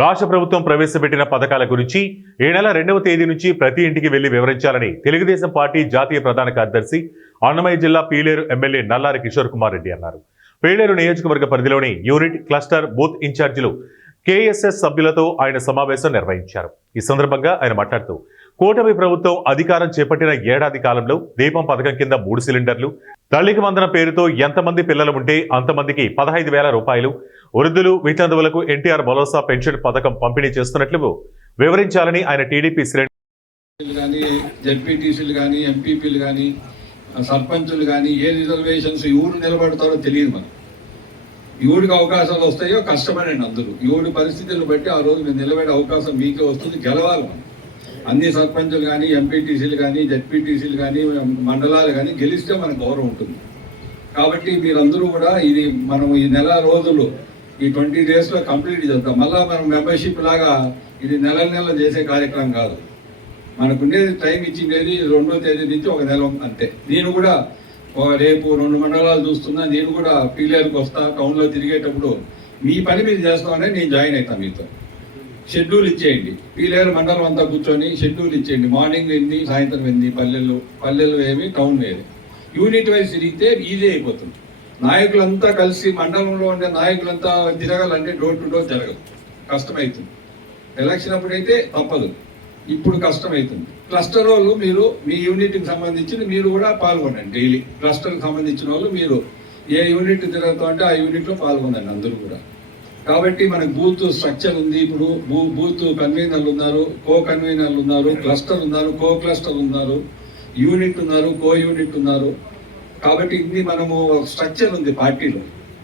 రాష్ట్ర ప్రభుత్వం ప్రవేశపెట్టిన పథకాల గురించి ఈ నెల 2వ తేదీ నుంచి ప్రతి ఇంటికి వెళ్లి వివరించాలని తెలుగుదేశం పార్టీ జాతీయ ప్రధాన కార్యదర్శి అన్నమయ్య జిల్లా పీలేరు ఎమ్మెల్యే నల్లారి కిషోర్ కుమార్ రెడ్డి అన్నారు. పీలేరు నియోజకవర్గ పరిధిలోని యూనిట్, క్లస్టర్, బూత్ ఇన్ఛార్జీలు, కేఎస్ఎస్ సభ్యులతో ఆయన సమావేశం నిర్వహించారు. ఈ సందర్భంగా ఆయన మాట్లాడుతూ, కూటమి ప్రభుత్వం అధికారం చేపట్టిన ఏడాది కాలంలో దీపం పథకం కింద 3 సిలిండర్లు, తల్లికి వందన పేరుతో ఎంతమంది పిల్లలు ఉంటే అంతమందికి 15,000 రూపాయలు, వృద్ధులు, వితంతువులకు ఎన్టీఆర్ భరోసా పెన్షన్ పథకం పంపిణీ చేస్తున్నట్లు వివరించాలని ఆయన టీడీపీ జెడ్పీటీసీలు కానీ, ఎంపీపీలు కానీ, సర్పంచులు కానీ ఏ రిజర్వేషన్స్ ఎవరు నిలబడతారో తెలియదు. మనం ఎవరికి అవకాశాలు వస్తాయో కష్టపడండి అందరూ. ఎవరి పరిస్థితులను బట్టి ఆ రోజు మీరు నిలబడే అవకాశం మీకే వస్తుంది. గెలవాలి మనం. అన్ని సర్పంచులు కానీ, ఎంపీటీసీలు కానీ, జెడ్పీటీసీలు కానీ, మండలాలు కానీ గెలిస్తే మనకు గౌరవం ఉంటుంది. కాబట్టి మీరందరూ కూడా ఇది మనం ఈ నెల రోజులు ఈ 20 డేస్లో కంప్లీట్ చేద్దాం. మళ్ళీ మనం మెంబర్షిప్ లాగా ఇది నెల చేసే కార్యక్రమం కాదు. మనకుండేది టైం ఇచ్చిండేది 2వ తేదీ నుంచి 1 నెల అంతే. నేను కూడా రేపు 2 మండలాలు చూస్తున్నా. నేను కూడా పీలేరుకు వస్తా. టౌన్లో తిరిగేటప్పుడు మీ పని మీరు చేస్తామని నేను జాయిన్ అవుతాను. మీతో షెడ్యూల్ ఇచ్చేయండి. పీలేరు మండలం అంతా కూర్చొని షెడ్యూల్ ఇచ్చేయండి. మార్నింగ్ ఎన్ని, సాయంత్రం ఎన్ని, పల్లెలు ఏమి, టౌన్ వేరే. యూనిట్ వైజ్ తిరిగితే ఈజీ అయిపోతుంది. నాయకులంతా కలిసి మండలంలో ఉండే నాయకులంతా తిరగాలంటే డోర్ టు డోర్ జరగదు, కష్టమవుతుంది. ఎలక్షన్ అప్పుడైతే తప్పదు, ఇప్పుడు కష్టమవుతుంది. క్లస్టర్ వాళ్ళు మీరు మీ యూనిట్కి సంబంధించి మీరు కూడా పాల్గొనండి. డైలీ క్లస్టర్కి సంబంధించిన వాళ్ళు మీరు ఏ యూనిట్ తిరుగుతా అంటే ఆ యూనిట్లో పాల్గొనండి అందరూ కూడా. కాబట్టి మనకు బూత్ స్ట్రక్చర్ ఉంది. ఇప్పుడు బూత్ కన్వీనర్లు ఉన్నారు, కో కన్వీనర్లు ఉన్నారు, క్లస్టర్ ఉన్నారు, కో క్లస్టర్ ఉన్నారు, యూనిట్ ఉన్నారు, కో యూనిట్ ఉన్నారు. కాబట్టి ఇది మనము స్ట్రక్చర్ ఉంది పార్టీలో.